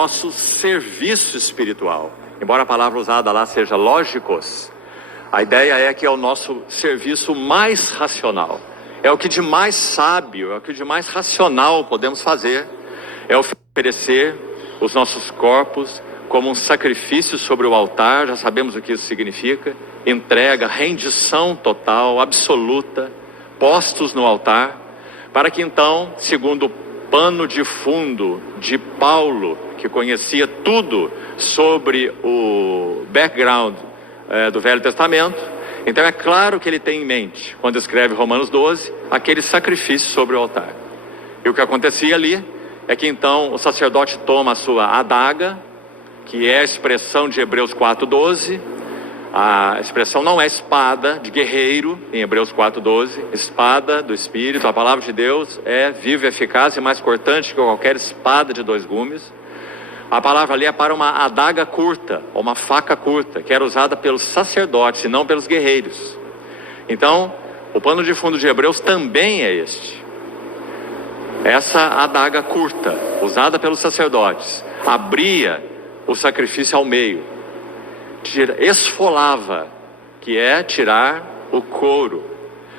nosso serviço espiritual. Embora a palavra usada lá seja lógicos, a ideia é que é o nosso serviço mais racional. É o que de mais sábio, é o que de mais racional podemos fazer. É oferecer os nossos corpos como um sacrifício sobre o altar. Já sabemos o que isso significa. Entrega, rendição total, absoluta, postos no altar, para que então, segundo o pano de fundo de Paulo, que conhecia tudo sobre o background do Velho Testamento, então é claro que ele tem em mente, quando escreve Romanos 12, aquele sacrifício sobre o altar. E o que acontecia ali é que então o sacerdote toma a sua adaga, que é a expressão de Hebreus 4:12. A expressão não é espada de guerreiro, em Hebreus 4:12, espada do Espírito. A palavra de Deus é viva, eficaz e mais cortante que qualquer espada de 2 gumes. A palavra ali é para uma adaga curta, ou uma faca curta, que era usada pelos sacerdotes e não pelos guerreiros. Então, o pano de fundo de Hebreus também é este. Essa adaga curta, usada pelos sacerdotes, abria o sacrifício ao meio, esfolava, que é tirar o couro,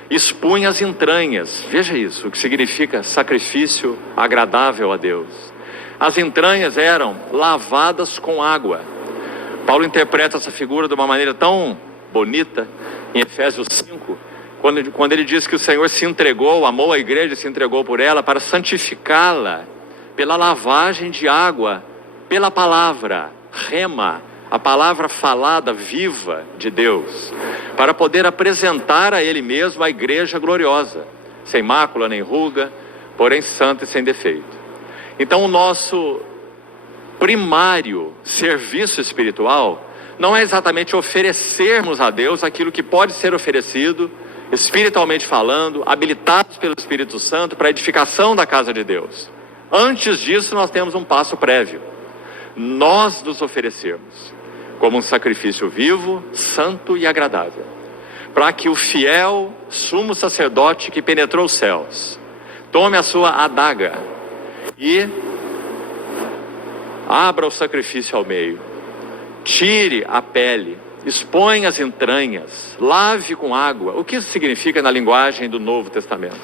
expunha as entranhas. Veja isso, o que significa sacrifício agradável a Deus. As entranhas eram lavadas com água. Paulo interpreta essa figura de uma maneira tão bonita em Efésios 5, quando ele diz que o Senhor se entregou, amou a igreja e se entregou por ela para santificá-la pela lavagem de água, pela palavra, rema, a palavra falada, viva de Deus, para poder apresentar a Ele mesmo a igreja gloriosa, sem mácula nem ruga, porém santa e sem defeito. Então o nosso primário serviço espiritual não é exatamente oferecermos a Deus aquilo que pode ser oferecido, espiritualmente falando, habilitados pelo Espírito Santo para a edificação da casa de Deus. Antes disso nós temos um passo prévio: nós nos oferecermos como um sacrifício vivo, santo e agradável, para que o fiel sumo sacerdote que penetrou os céus tome a sua adaga e abra o sacrifício ao meio, tire a pele, exponha as entranhas, lave com água. O que isso significa na linguagem do Novo Testamento?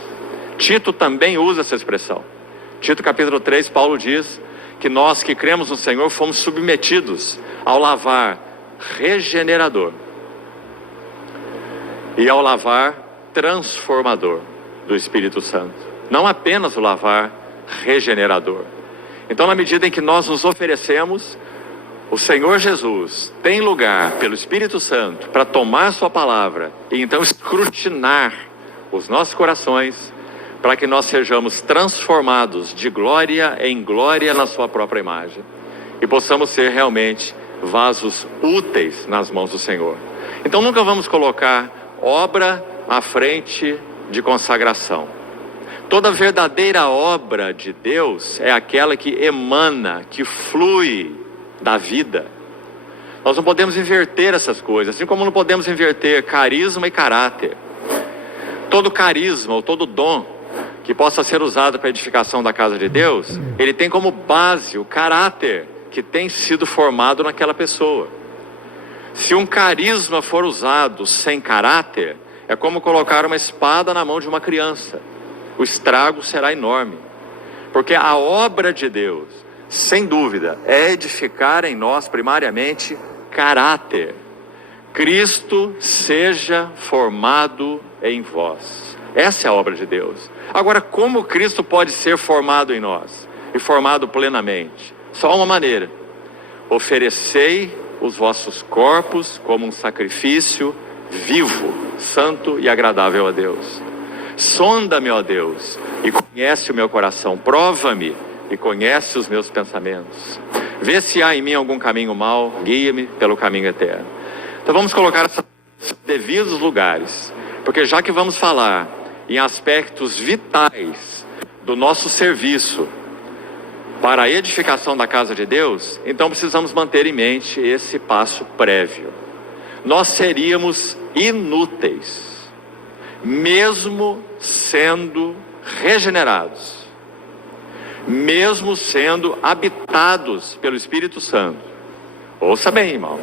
Tito também usa essa expressão. Tito capítulo 3, Paulo diz que nós que cremos no Senhor fomos submetidos ao lavar regenerador e ao lavar transformador do Espírito Santo. Não apenas o lavar regenerador. Então, na medida em que nós nos oferecemos, o Senhor Jesus tem lugar pelo Espírito Santo para tomar sua palavra e então escrutinar os nossos corações, para que nós sejamos transformados de glória em glória na sua própria imagem e possamos ser realmente vasos úteis nas mãos do Senhor. Então nunca vamos colocar obra à frente de consagração. Toda verdadeira obra de Deus é aquela que emana, que flui da vida. Nós não podemos inverter essas coisas, assim como não podemos inverter carisma e caráter. Todo carisma ou todo dom que possa ser usado para a edificação da casa de Deus, ele tem como base o caráter que tem sido formado naquela pessoa. Se um carisma for usado sem caráter, é como colocar uma espada na mão de uma criança. O estrago será enorme, porque a obra de Deus, sem dúvida, é edificar em nós primariamente caráter. Cristo seja formado em vós. Essa é a obra de Deus. Agora, como Cristo pode ser formado em nós e formado plenamente? Só uma maneira: oferecei os vossos corpos como um sacrifício vivo, santo e agradável a Deus. Sonda-me, ó Deus, e conhece o meu coração. Prova-me e conhece os meus pensamentos. Vê se há em mim algum caminho mau, guia-me pelo caminho eterno. Então vamos colocar esses devidos lugares, porque já que vamos falar em aspectos vitais do nosso serviço para a edificação da casa de Deus, então precisamos manter em mente esse passo prévio. Nós seríamos inúteis, mesmo sendo regenerados, mesmo sendo habitados pelo Espírito Santo. Ouça bem, irmão,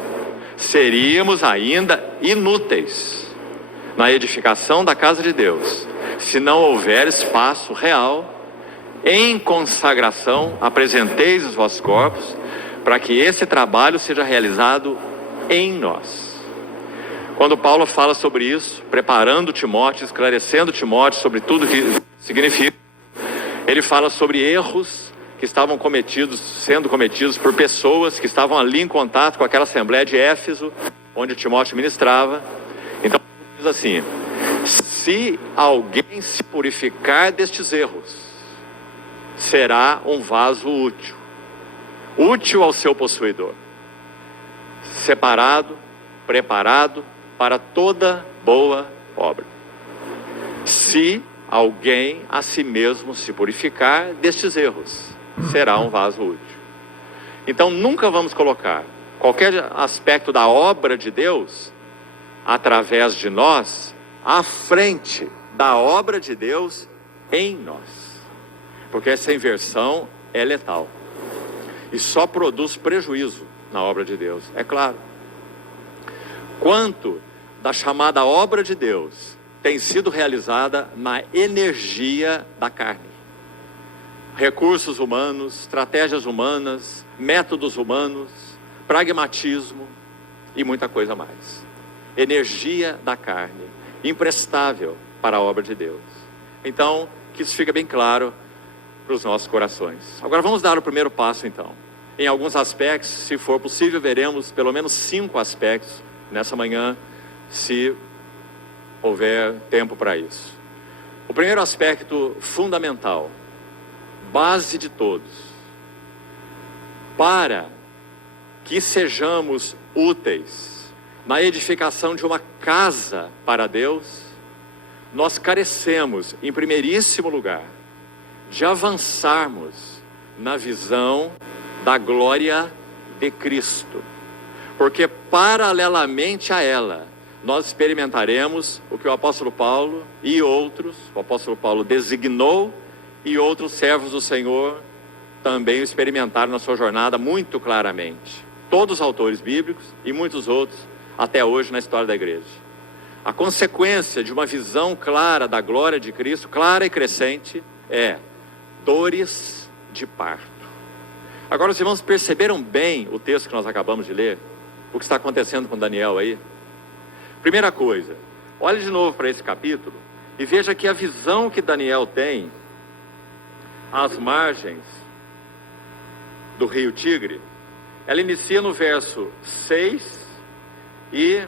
seríamos ainda inúteis na edificação da casa de Deus, se não houver espaço real em consagração. Apresenteis os vossos corpos, para que esse trabalho seja realizado em nós. Quando Paulo fala sobre isso, preparando Timóteo, esclarecendo Timóteo sobre tudo o que significa, ele fala sobre erros que estavam sendo cometidos por pessoas que estavam ali em contato com aquela assembleia de Éfeso, onde Timóteo ministrava. Então, diz assim: se alguém se purificar destes erros, será um vaso útil ao seu possuidor, separado, preparado para toda boa obra. Se alguém a si mesmo se purificar destes erros, será um vaso útil. Então nunca vamos colocar qualquer aspecto da obra de Deus através de nós à frente da obra de Deus em nós, porque essa inversão é letal e só produz prejuízo na obra de Deus. É claro, quanto da chamada obra de Deus tem sido realizada na energia da carne, recursos humanos, estratégias humanas, métodos humanos, pragmatismo e muita coisa mais. Energia da carne, imprestável para a obra de Deus. Então, que isso fique bem claro para os nossos corações. Agora vamos dar o primeiro passo então. Em alguns aspectos, se for possível, veremos pelo menos 5 aspectos nessa manhã, se houver tempo para isso. O primeiro aspecto fundamental, base de todos, para que sejamos úteis na edificação de uma casa para Deus, nós carecemos, em primeiríssimo lugar, de avançarmos na visão da glória de Cristo, porque paralelamente a ela, nós experimentaremos o que o apóstolo Paulo e outros, o apóstolo Paulo designou e outros servos do Senhor também experimentaram na sua jornada muito claramente. Todos os autores bíblicos e muitos outros até hoje na história da igreja. A consequência de uma visão clara da glória de Cristo, clara e crescente, é dores de parto. Agora os irmãos perceberam bem o texto que nós acabamos de ler? O que está acontecendo com Daniel aí? Primeira coisa, olhe de novo para esse capítulo e veja que a visão que Daniel tem às margens do rio Tigre, ela inicia no verso 6 e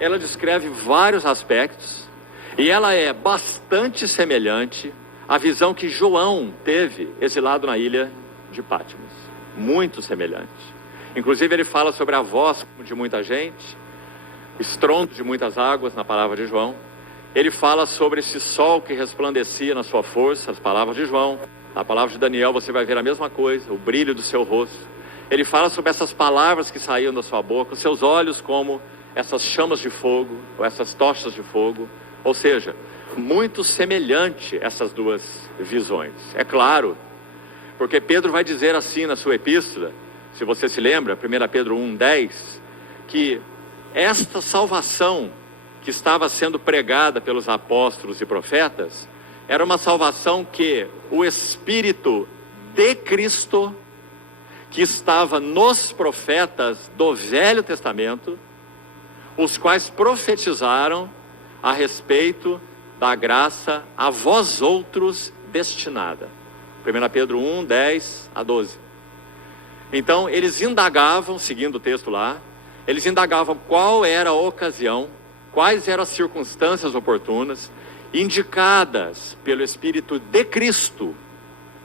ela descreve vários aspectos e ela é bastante semelhante à visão que João teve exilado na ilha de Patmos. Muito semelhante. Inclusive ele fala sobre a voz de muita gente, estrondo de muitas águas na palavra de João. Ele fala sobre esse sol que resplandecia na sua força, as palavras de João. Na palavra de Daniel você vai ver a mesma coisa, o brilho do seu rosto. Ele fala sobre essas palavras que saíam da sua boca, os seus olhos como essas chamas de fogo, ou essas tochas de fogo. Ou seja, muito semelhante essas duas visões. É claro, porque Pedro vai dizer assim na sua epístola, se você se lembra, 1 Pedro 1:10, que esta salvação que estava sendo pregada pelos apóstolos e profetas, era uma salvação que o Espírito de Cristo, que estava nos profetas do Velho Testamento, os quais profetizaram a respeito da graça a vós outros destinada. 1 Pedro 1:10-12. Então eles indagavam, seguindo o texto lá, eles indagavam qual era a ocasião, quais eram as circunstâncias oportunas, indicadas pelo Espírito de Cristo,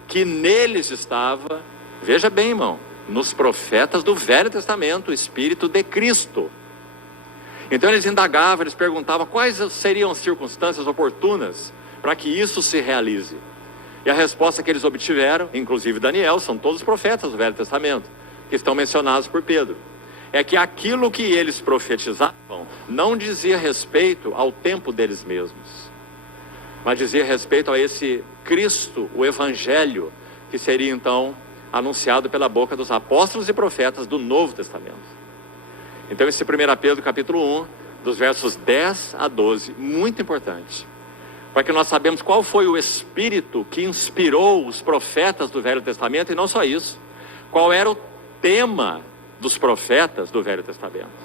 que neles estava, veja bem, irmão, nos profetas do Velho Testamento, o Espírito de Cristo. Então eles indagavam, eles perguntavam quais seriam as circunstâncias oportunas para que isso se realize. E a resposta que eles obtiveram, inclusive Daniel, são todos os profetas do Velho Testamento, que estão mencionados por Pedro, é que aquilo que eles profetizavam não dizia respeito ao tempo deles mesmos, mas dizia respeito a esse Cristo, o Evangelho, que seria então anunciado pela boca dos apóstolos e profetas do Novo Testamento. Então esse 1 Pedro capítulo 1, dos versos 10 a 12, muito importante, para que nós sabemos qual foi o Espírito que inspirou os profetas do Velho Testamento, e não só isso, qual era o tema dos profetas do Velho Testamento.